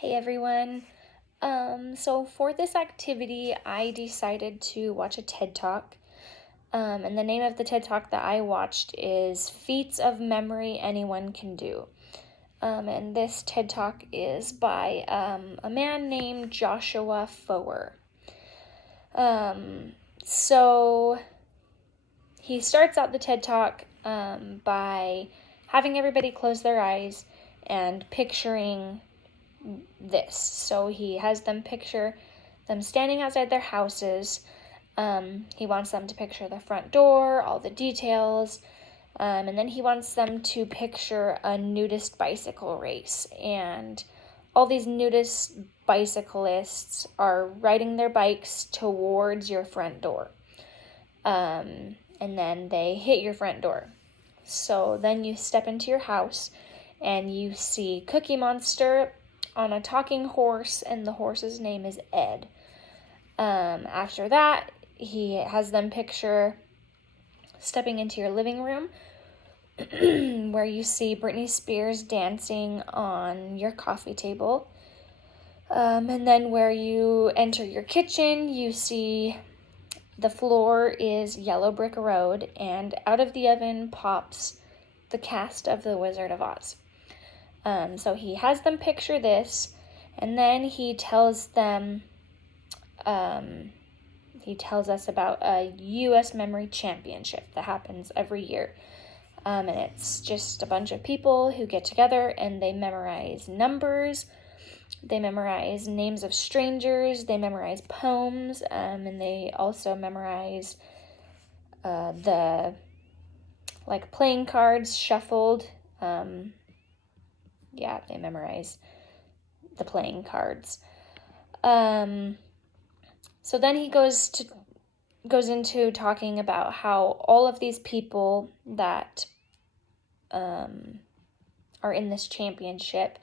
Hey everyone. So for this activity, I decided to watch a TED Talk. And the name of the TED Talk that I watched is Feats of Memory Anyone Can Do. And this TED Talk is by a man named Joshua Foer. So he starts out the TED Talk by having everybody close their eyes and picturing this. So he has them picture them standing outside their houses. He wants them to picture the front door, all the details, and then he wants them to picture a nudist bicycle race. And all these nudist bicyclists are riding their bikes towards your front door. And then they hit your front door. So then you step into your house and you see Cookie Monster on a talking horse, and the horse's name is Ed. After that, he has them picture stepping into your living room where you see Britney Spears dancing on your coffee table. And then where you enter your kitchen, you see the floor is yellow brick road, and out of the oven pops the cast of The Wizard of Oz. So he has them picture this, and then he tells them, he tells us about a U.S. Memory Championship that happens every year. And it's just a bunch of people who get together and they memorize numbers, they memorize names of strangers, they memorize poems, and they also memorize the playing cards shuffled. They memorize the playing cards. So then he goes into talking about how all of these people that are in this championship,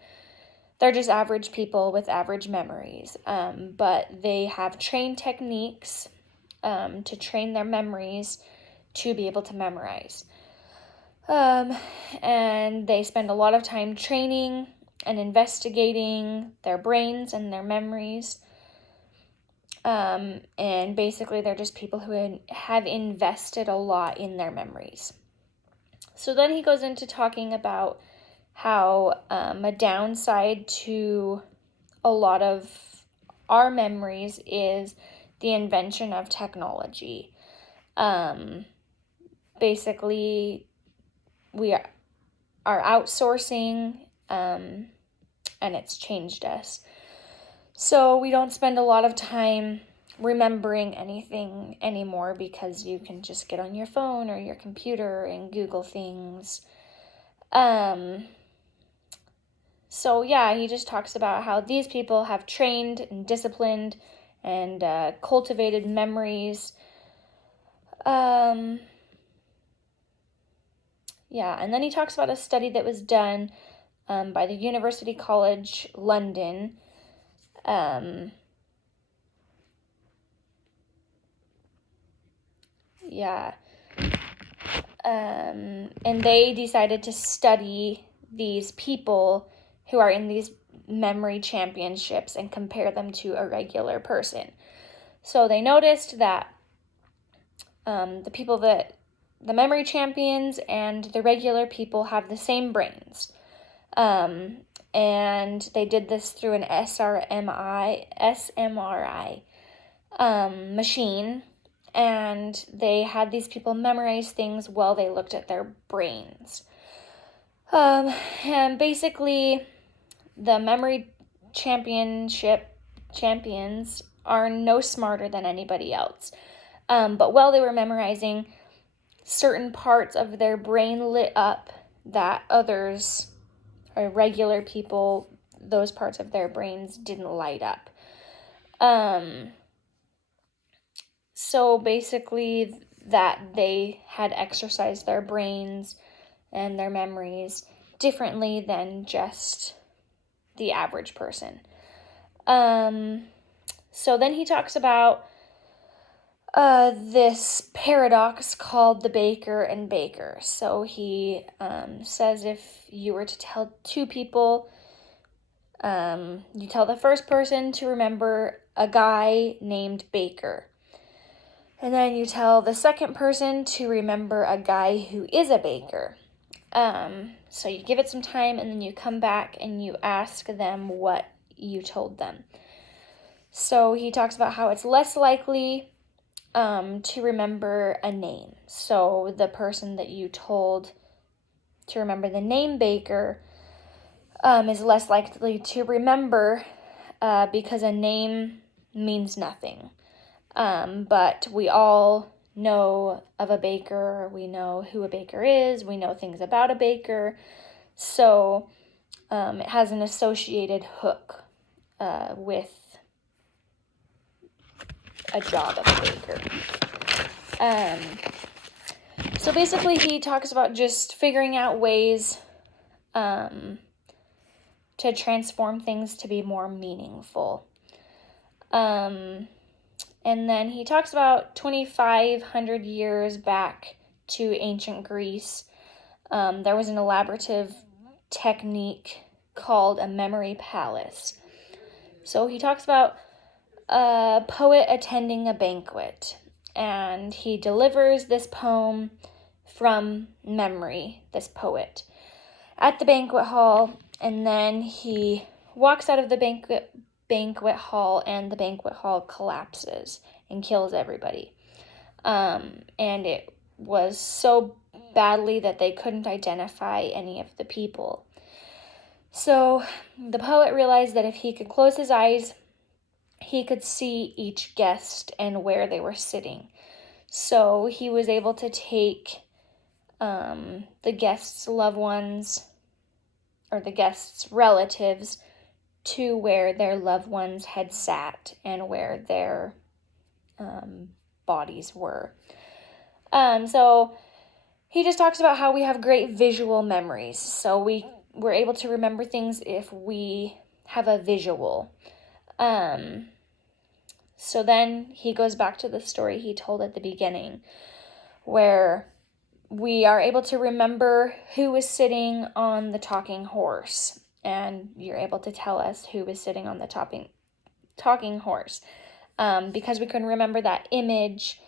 they're just average people with average memories, but they have trained techniques to train their memories to be able to memorize. And they spend a lot of time training and investigating their brains and their memories. And basically they're just people who have invested a lot in their memories. So then he goes into talking about how a downside to a lot of our memories is the invention of technology. Basically, we are outsourcing, and it's changed us. So we don't spend a lot of time remembering anything anymore because you can just get on your phone or your computer and Google things. So yeah, he just talks about how these people have trained and disciplined and cultivated memories. And then he talks about a study that was done by the University College London. And they decided to study these people who are in these memory championships and compare them to a regular person. So they noticed that the memory champions and the regular people have the same brains. And they did this through an SMRI machine, and they had these people memorize things while they looked at their brains. And basically, the memory champions are no smarter than anybody else. But while they were memorizing, certain parts of their brain lit up that others, or regular people, those parts of their brains didn't light up. So basically that they had exercised their brains and their memories differently than just the average person. So then he talks about this paradox called the Baker and Baker. So he says if you were to tell two people You tell the first person to remember a guy named Baker. And then you tell the second person to remember a guy who is a baker. So you give it some time, and then you come back and you ask them what you told them. So he talks about how it's less likely to remember a name. So the person that you told to remember the name Baker is less likely to remember because a name means nothing. But we all know of a baker, we know who a baker is, we know things about a baker, so it has an associated hook with a job of a baker. So basically he talks about just figuring out ways to transform things to be more meaningful. And then he talks about 2,500 years back to ancient Greece. There was an elaborative technique called a memory palace. So he talks about a poet attending a banquet, and he delivers this poem from memory, this poet, at the banquet hall, and then he walks out of the banquet hall, and the banquet hall collapses and kills everybody. And it was so badly that they couldn't identify any of the people. So the poet realized that if he could close his eyes, he could see each guest and where they were sitting. So he was able to take the guests' loved ones or the guests' relatives to where their loved ones had sat and where their bodies were. So he just talks about how we have great visual memories. So we're able to remember things if we have a visual. So then he goes back to the story he told at the beginning, where we are able to remember who was sitting on the talking horse, and you're able to tell us who was sitting on the talking horse, because we can remember that image,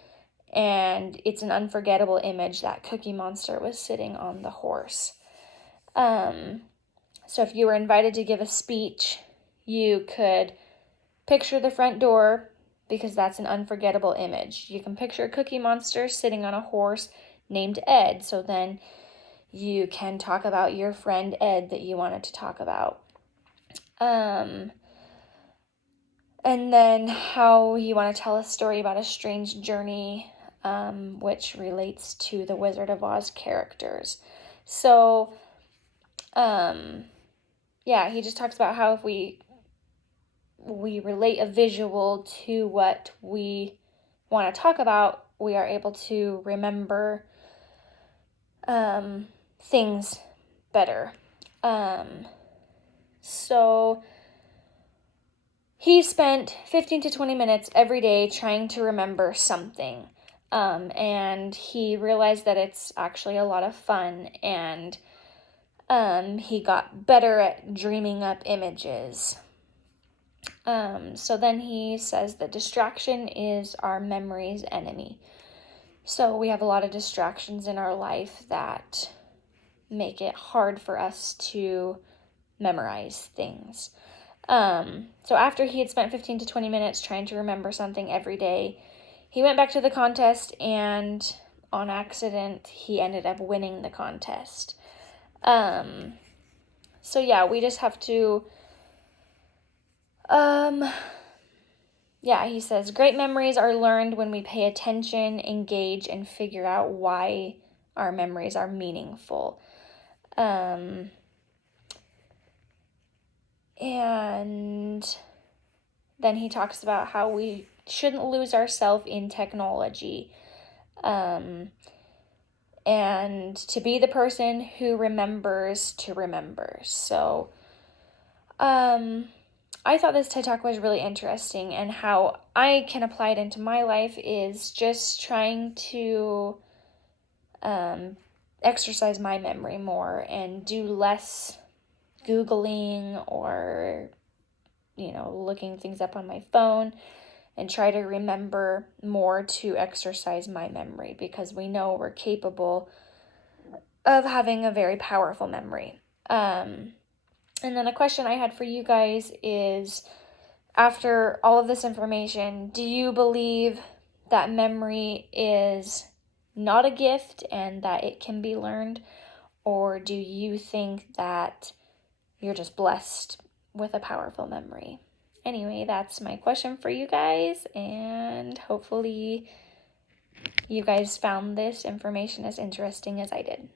and it's an unforgettable image that Cookie Monster was sitting on the horse. So if you were invited to give a speech, you could picture the front door, because that's an unforgettable image. You can picture Cookie Monster sitting on a horse named Ed, so then you can talk about your friend Ed that you wanted to talk about. And then how you want to tell a story about a strange journey, which relates to the Wizard of Oz characters. So, he just talks about how if we relate a visual to what we want to talk about, we are able to remember things better. So he spent 15 to 20 minutes every day trying to remember something. And he realized that it's actually a lot of fun, and he got better at dreaming up images. So then he says that distraction is our memory's enemy. So we have a lot of distractions in our life that make it hard for us to memorize things. So after he had spent 15 to 20 minutes trying to remember something every day, he went back to the contest, and on accident, he ended up winning the contest. So yeah, we just have to, he says, great memories are learned when we pay attention, engage, and figure out why our memories are meaningful. And then he talks about how we shouldn't lose ourselves in technology. And to be the person who remembers to remember. So, I thought this TED Talk was really interesting, and how I can apply it into my life is just trying to exercise my memory more and do less Googling or, looking things up on my phone, and try to remember more to exercise my memory, because we know we're capable of having a very powerful memory. And then a question I had for you guys is, after all of this information, do you believe that memory is not a gift and that it can be learned? Or do you think that you're just blessed with a powerful memory? Anyway, that's my question for you guys, and hopefully you guys found this information as interesting as I did.